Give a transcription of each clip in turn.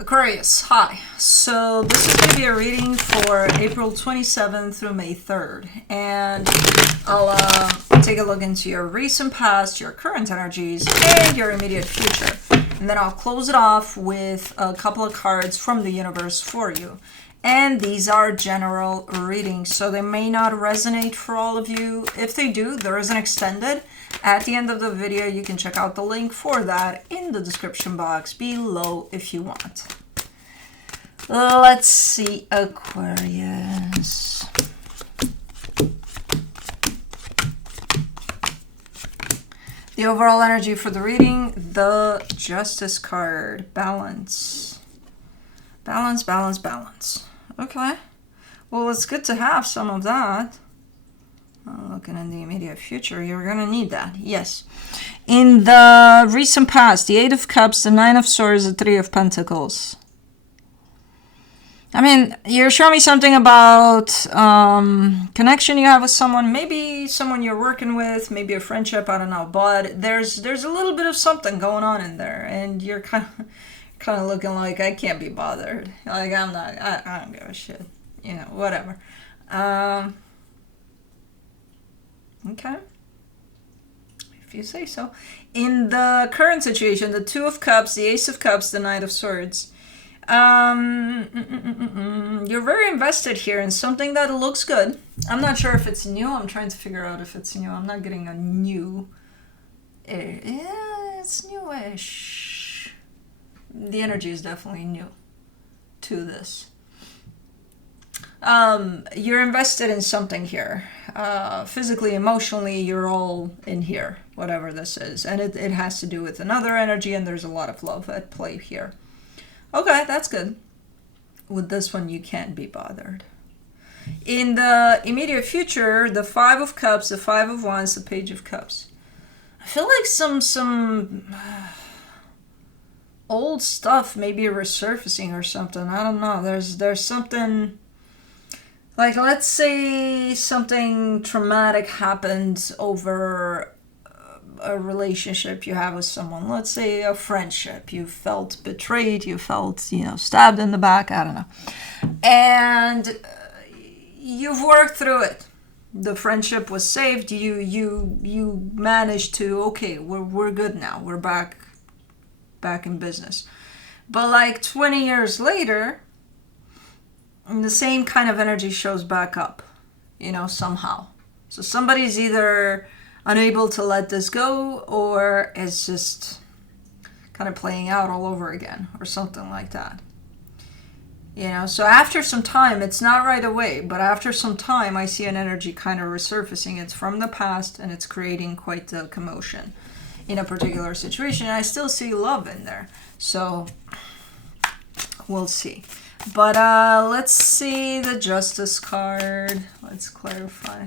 Aquarius, hi. So this is going to be a reading for April 27th through May 3rd. And I'll take a look into your recent past, your current energies, and your immediate future. And then I'll close it off with a couple of cards from the universe for you. And these are general readings, so they may not resonate for all of you. If they do, there is an extended. At the end of the video, you can check out the link for that in the description box below if you want. Let's see, Aquarius. The overall energy for the reading, the Justice card. Balance. Balance, balance, balance. Okay. Well, it's good to have some of that. Looking in the immediate future, you're going to need that. Yes. In the recent past, the Eight of Cups, the Nine of Swords, the Three of Pentacles. I mean, you're showing me something about connection you have with someone, maybe someone you're working with, maybe a friendship, I don't know. But there's a little bit of something going on in there, and you're kind of looking like, I can't be bothered. Like, I don't give a shit. You know, whatever. Okay. If you say so. In the current situation, the Two of Cups, the Ace of Cups, the Knight of Swords. You're very invested here in something that looks good. I'm not sure if it's new. I'm trying to figure out if it's new. I'm not getting a new. Yeah, it's newish. The energy is definitely new to this. You're invested in something here. Physically, emotionally, you're all in here, whatever this is. And it has to do with another energy, and there's a lot of love at play here. Okay, that's good. With this one, you can't be bothered. In the immediate future, the Five of Cups, the Five of Wands, the Page of Cups. I feel like some old stuff maybe resurfacing or something. I don't know. There's something... Like, let's say something traumatic happened over a relationship you have with someone. Let's say a friendship. You felt betrayed. You felt, stabbed in the back. I don't know. And you've worked through it. The friendship was saved. You managed to, okay, we're good now. We're back in business. But like 20 years later... And the same kind of energy shows back up, somehow. So somebody's either unable to let this go, or it's just kind of playing out all over again, or something like that. So after some time, it's not right away, but after some time, I see an energy kind of resurfacing. It's from the past, and it's creating quite the commotion in a particular situation. I still see love in there. So we'll see. But let's see the Justice card. Let's clarify.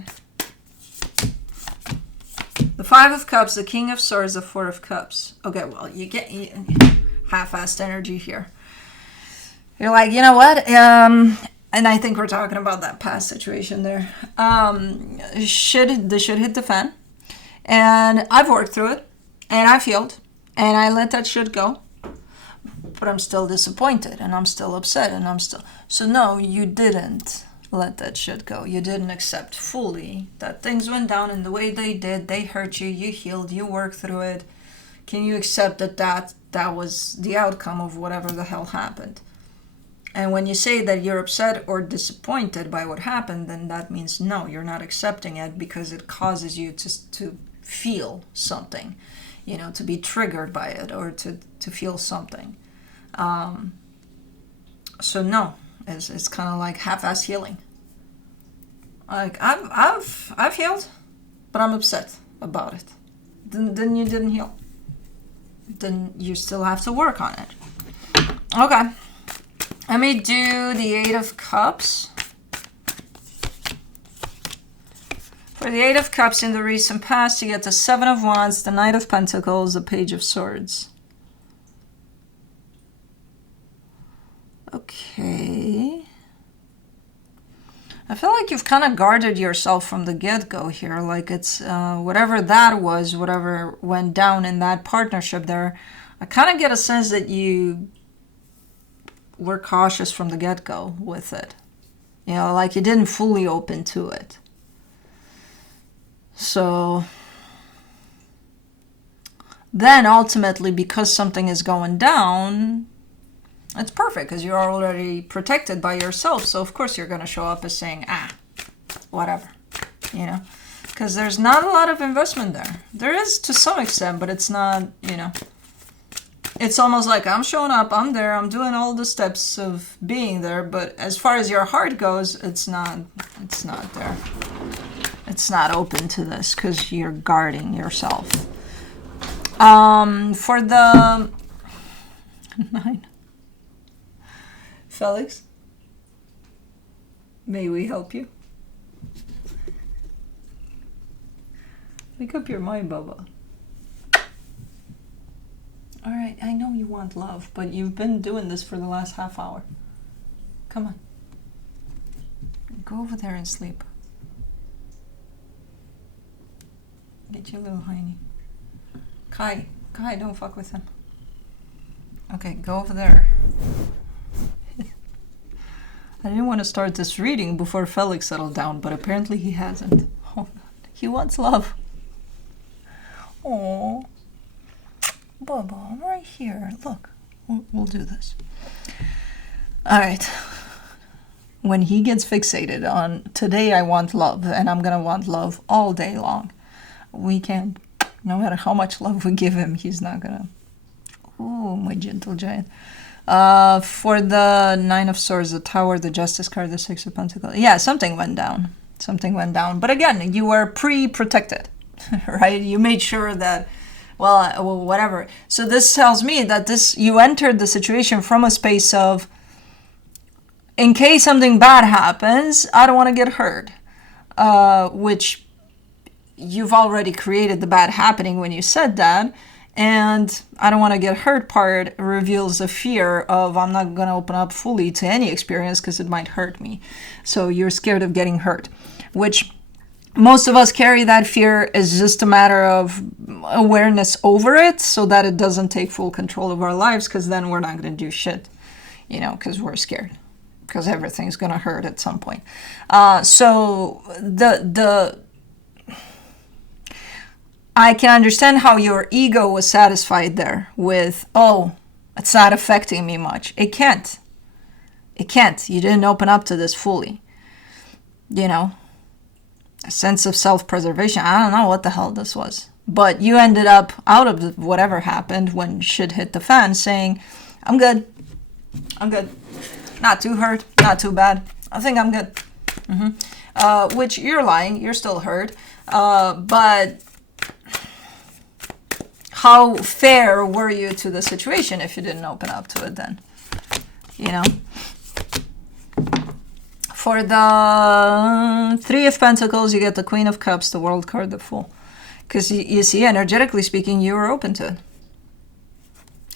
The Five of Cups, the King of Swords, the Four of Cups. Okay, well, you get half-assed energy here. You're like, you know what? And I think we're talking about that past situation there. The shit hit the fan. And I've worked through it. And I've healed. And I let that shit go. But I'm still disappointed, and I'm still upset, and I'm still... So no, you didn't let that shit go. You didn't accept fully that things went down in the way they did. They hurt you, you healed, you worked through it. Can you accept that was the outcome of whatever the hell happened? And when you say that you're upset or disappointed by what happened, then that means no, you're not accepting it because it causes you to feel something, to be triggered by it or to feel something. So no, it's kind of like half-ass healing. Like I've healed, but I'm upset about it. Then you didn't heal. Then you still have to work on it. Okay, let me do the Eight of Cups. For the Eight of Cups in the recent past, you get the Seven of Wands, the Knight of Pentacles, the Page of Swords. Okay. I feel like you've kind of guarded yourself from the get-go here. Like it's whatever that was, whatever went down in that partnership there. I kind of get a sense that you were cautious from the get-go with it. You know, like you didn't fully open to it. So then ultimately, because something is going down, it's perfect because you're already protected by yourself. So of course you're going to show up as saying, whatever, you know, because there's not a lot of investment there. There is to some extent, but it's not, you know, it's almost like I'm showing up, I'm there, I'm doing all the steps of being there. But as far as your heart goes, it's not there. It's not open to this because you're guarding yourself. For the 9. Felix, may we help you? Make up your mind, Bubba. All right, I know you want love, but you've been doing this for the last half hour. Come on. Go over there and sleep. Get your little hiney. Kai, don't fuck with him. Okay, go over there. I didn't want to start this reading before Felix settled down, but apparently he hasn't. Oh, he wants love. Oh, Bubba, I'm right here. Look, we'll do this. All right. When he gets fixated on today I want love, and I'm going to want love all day long, we can't, no matter how much love we give him, he's not going to. Oh, my gentle giant. For the 9 of Swords, the Tower, the Justice card, the 6 of Pentacles. Yeah, something went down. Something went down. But again, you were pre-protected, right? You made sure that, well, whatever. So this tells me that you entered the situation from a space of, in case something bad happens, I don't want to get hurt. Which you've already created the bad happening when you said that. And I don't want to get hurt part reveals the fear of I'm not going to open up fully to any experience because it might hurt me. So you're scared of getting hurt, which most of us carry that fear. Is just a matter of awareness over it so that it doesn't take full control of our lives, because then we're not going to do shit, you know, because we're scared, because everything's going to hurt at some point. So I can understand how your ego was satisfied there with, oh, it's not affecting me much. It can't. It can't. You didn't open up to this fully. You know, a sense of self-preservation. I don't know what the hell this was. But you ended up out of whatever happened when shit hit the fan saying, I'm good. I'm good. Not too hurt. Not too bad. I think I'm good. Which you're lying. You're still hurt. But how fair were you to the situation if you didn't open up to it then? You know? For the 3 of Pentacles, you get the Queen of Cups, the World card, the Fool. Because you see, energetically speaking, you were open to it.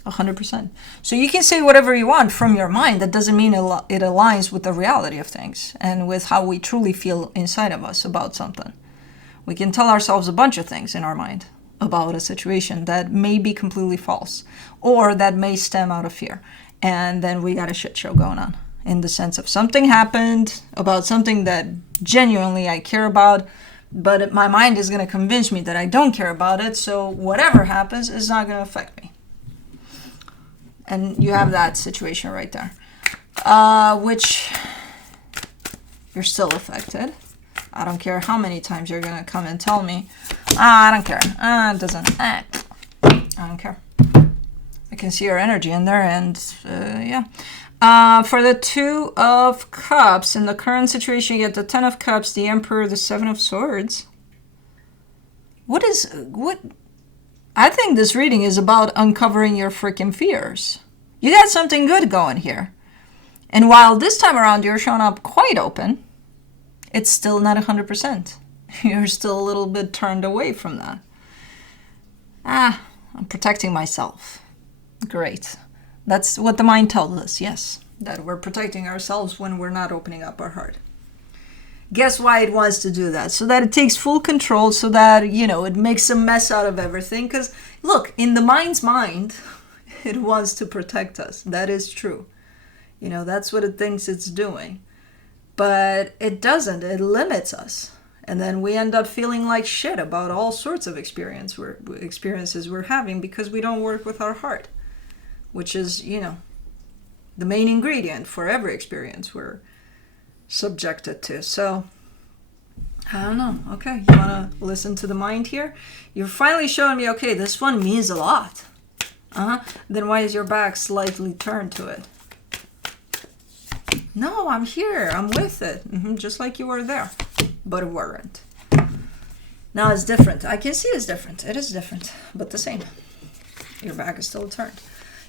100%. So you can say whatever you want from your mind. That doesn't mean it aligns with the reality of things and with how we truly feel inside of us about something. We can tell ourselves a bunch of things in our mind about a situation that may be completely false or that may stem out of fear. And then we got a shit show going on in the sense of something happened about something that genuinely I care about, but my mind is going to convince me that I don't care about it. So whatever happens is not going to affect me. And you have that situation right there, which you're still affected. I don't care how many times you're going to come and tell me, I don't care. It doesn't. I don't care. I can see your energy in there, and yeah. For the 2 of Cups, in the current situation, you get the 10 of Cups, the Emperor, the 7 of Swords. What? I think this reading is about uncovering your freaking fears. You got something good going here. And while this time around you're showing up quite open, it's still not 100%. You're still a little bit turned away from that. I'm protecting myself. Great. That's what the mind tells us, yes. That we're protecting ourselves when we're not opening up our heart. Guess why it wants to do that? So that it takes full control, so that, you know, it makes a mess out of everything. Because, look, in the mind's mind, it wants to protect us. That is true. You know, that's what it thinks it's doing. But it doesn't. It limits us. And then we end up feeling like shit about all sorts of experiences we're having because we don't work with our heart, which is, you know, the main ingredient for every experience we're subjected to. So, I don't know. Okay, you want to listen to the mind here? You're finally showing me, okay, this one means a lot. Then why is your back slightly turned to it? No, I'm here. I'm with it. Just like you were there. But weren't. Now it's different. I can see it's different. It is different, but the same. Your back is still turned.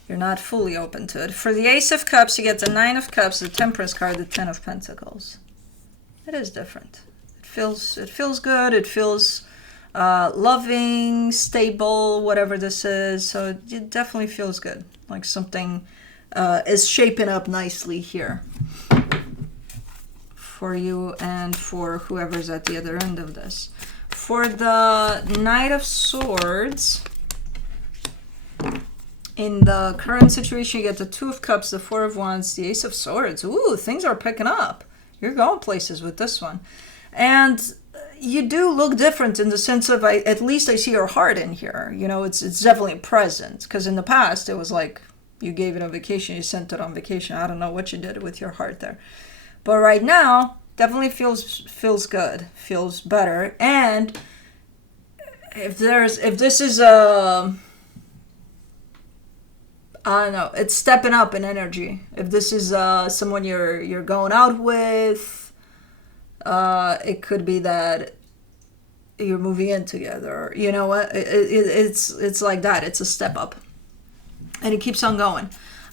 You're not fully open to it. For the Ace of Cups, you get the Nine of Cups, the Temperance card, the Ten of Pentacles. It is different. It feels good. It feels loving, stable, whatever this is. So it definitely feels good. Like something is shaping up nicely here for you and for whoever's at the other end of this. For the Knight of Swords, in the current situation, you get the Two of Cups, the Four of Wands, the Ace of Swords. Ooh, things are picking up. You're going places with this one. And you do look different in the sense of, at least I see your heart in here. You know, it's definitely present. Because in the past, it was like you gave it on vacation, you sent it on vacation. I don't know what you did with your heart there. But right now, definitely feels good, feels better. And if this is I don't know, it's stepping up in energy. If this is someone you're going out with, it could be that you're moving in together. You know what? It's like that. It's a step up, and it keeps on going,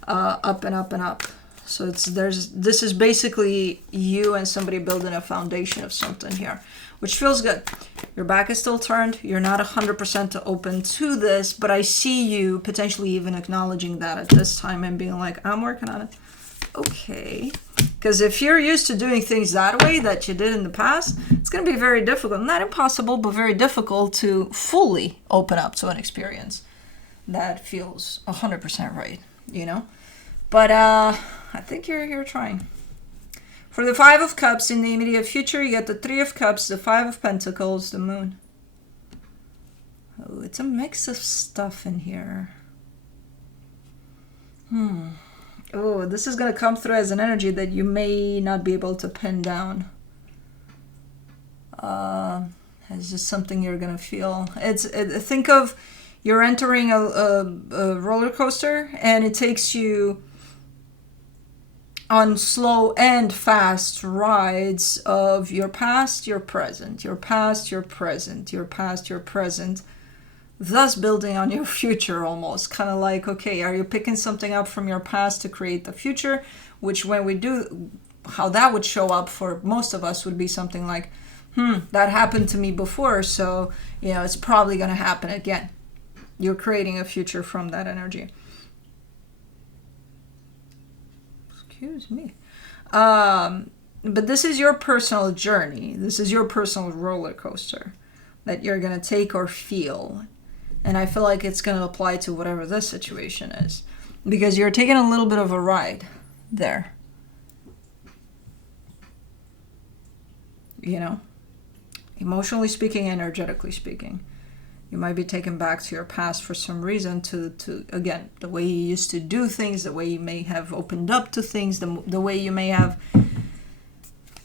up and up and up. So this is basically you and somebody building a foundation of something here, which feels good. Your back is still turned. You're not 100% open to this, but I see you potentially even acknowledging that at this time and being like, I'm working on it. Okay. Because if you're used to doing things that way that you did in the past, it's going to be very difficult. Not impossible, but very difficult to fully open up to an experience that feels 100% right, you know? But I think you're trying. For the Five of Cups, in the immediate future, you get the Three of Cups, the Five of Pentacles, the Moon. Oh, it's a mix of stuff in here. Oh, this is going to come through as an energy that you may not be able to pin down. It's just something you're going to feel. Think of you're entering a roller coaster, and it takes you on slow and fast rides of your past, your present, your past, your present, your past, your present, thus building on your future almost. Kind of like, okay, are you picking something up from your past to create the future? Which when we do, how that would show up for most of us would be something like, that happened to me before, so, you know, it's probably going to happen again. You're creating a future from that energy. Excuse me. But this is your personal journey. This is your personal roller coaster that you're going to take or feel. And I feel like it's going to apply to whatever this situation is. Because you're taking a little bit of a ride there. You know? Emotionally speaking, energetically speaking. You might be taken back to your past for some reason to again, the way you used to do things, the way you may have opened up to things, the way you may have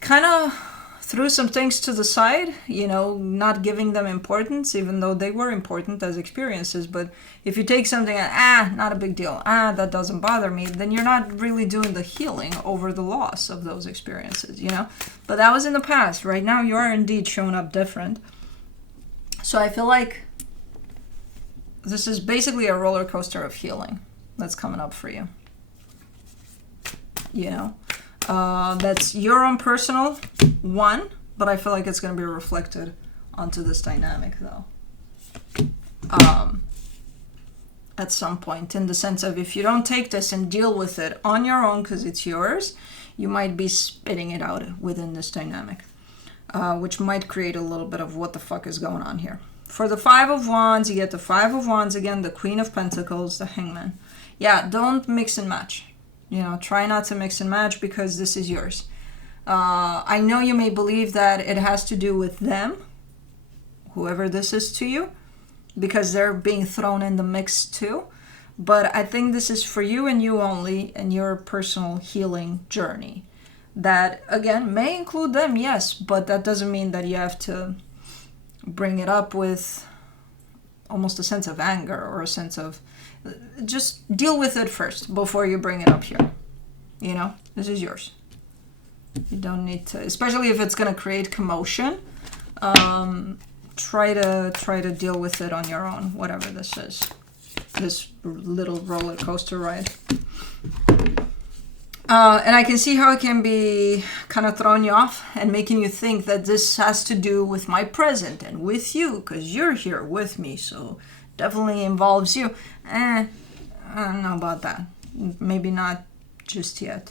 kind of threw some things to the side, you know, not giving them importance, even though they were important as experiences. But if you take something, not a big deal, that doesn't bother me, then you're not really doing the healing over the loss of those experiences, you know. But that was in the past. Right now, you are indeed showing up different. So I feel like this is basically a roller coaster of healing that's coming up for you. You know, that's your own personal one, but I feel like it's going to be reflected onto this dynamic, though. At some point, in the sense of if you don't take this and deal with it on your own because it's yours, you might be spitting it out within this dynamic, which might create a little bit of what the fuck is going on here. For the Five of Wands, you get the Five of Wands again, the Queen of Pentacles, the Hangman. Yeah, don't mix and match. You know, try not to mix and match because this is yours. I know you may believe that it has to do with them, whoever this is to you, because they're being thrown in the mix too. But I think this is for you and you only, and your personal healing journey. That, again, may include them, yes, but that doesn't mean that you have to bring it up with almost a sense of anger or a sense of... Just deal with it first before you bring it up here. You know, this is yours. You don't need to, especially if it's going to create commotion. Try to deal with it on your own, whatever this is. This little roller coaster ride. And I can see how it can be kind of throwing you off and making you think that this has to do with my present and with you, because you're here with me, so definitely involves you. I don't know about that. Maybe not just yet.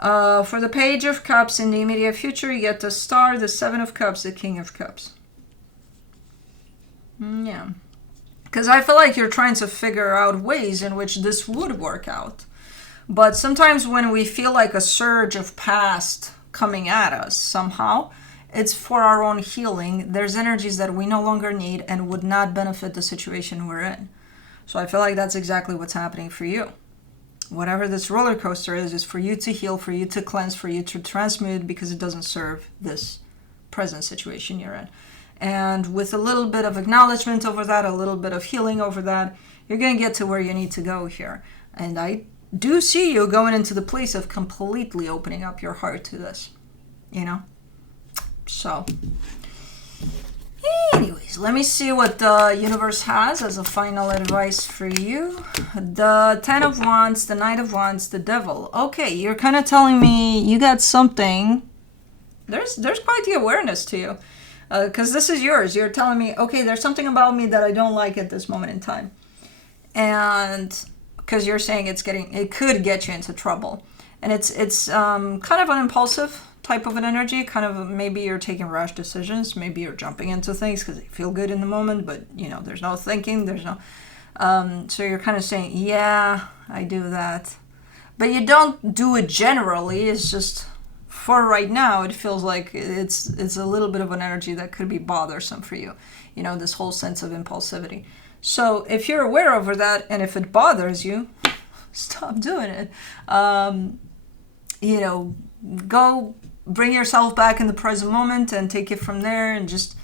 For the Page of Cups in the immediate future, you get the Star, the Seven of Cups, the King of Cups. Yeah. Because I feel like you're trying to figure out ways in which this would work out. But sometimes when we feel like a surge of past coming at us somehow, it's for our own healing. There's energies that we no longer need and would not benefit the situation we're in. So I feel like that's exactly what's happening for you. Whatever this roller coaster is for you to heal, for you to cleanse, for you to transmute, because it doesn't serve this present situation you're in. And with a little bit of acknowledgement over that, a little bit of healing over that, you're going to get to where you need to go here. And I do see you going into the place of completely opening up your heart to this, you know? So, anyways, let me see what the universe has as a final advice for you. The Ten of Wands, the Knight of Wands, the Devil. Okay, you're kind of telling me you got something. There's quite the awareness to you. Because this is yours. You're telling me, okay, there's something about me that I don't like at this moment in time. And because you're saying it could get you into trouble. And it's kind of an impulsive type of an energy. Kind of maybe you're taking rash decisions. Maybe you're jumping into things because they feel good in the moment. But, you know, there's no thinking. There's no... so you're kind of saying, yeah, I do that. But you don't do it generally. It's just... For right now, it feels like it's a little bit of an energy that could be bothersome for you. You know, this whole sense of impulsivity. So if you're aware over that, and if it bothers you, stop doing it. You know, go bring yourself back in the present moment and take it from there and just,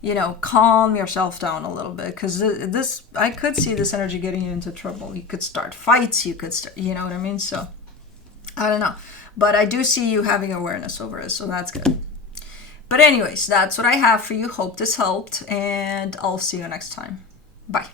you know, calm yourself down a little bit. Because this, I could see this energy getting you into trouble. You could start fights. You could start, you know what I mean? So, I don't know. But I do see you having awareness over it, so that's good. But anyways, that's what I have for you. Hope this helped, and I'll see you next time. Bye.